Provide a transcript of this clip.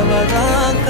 በመጣንካ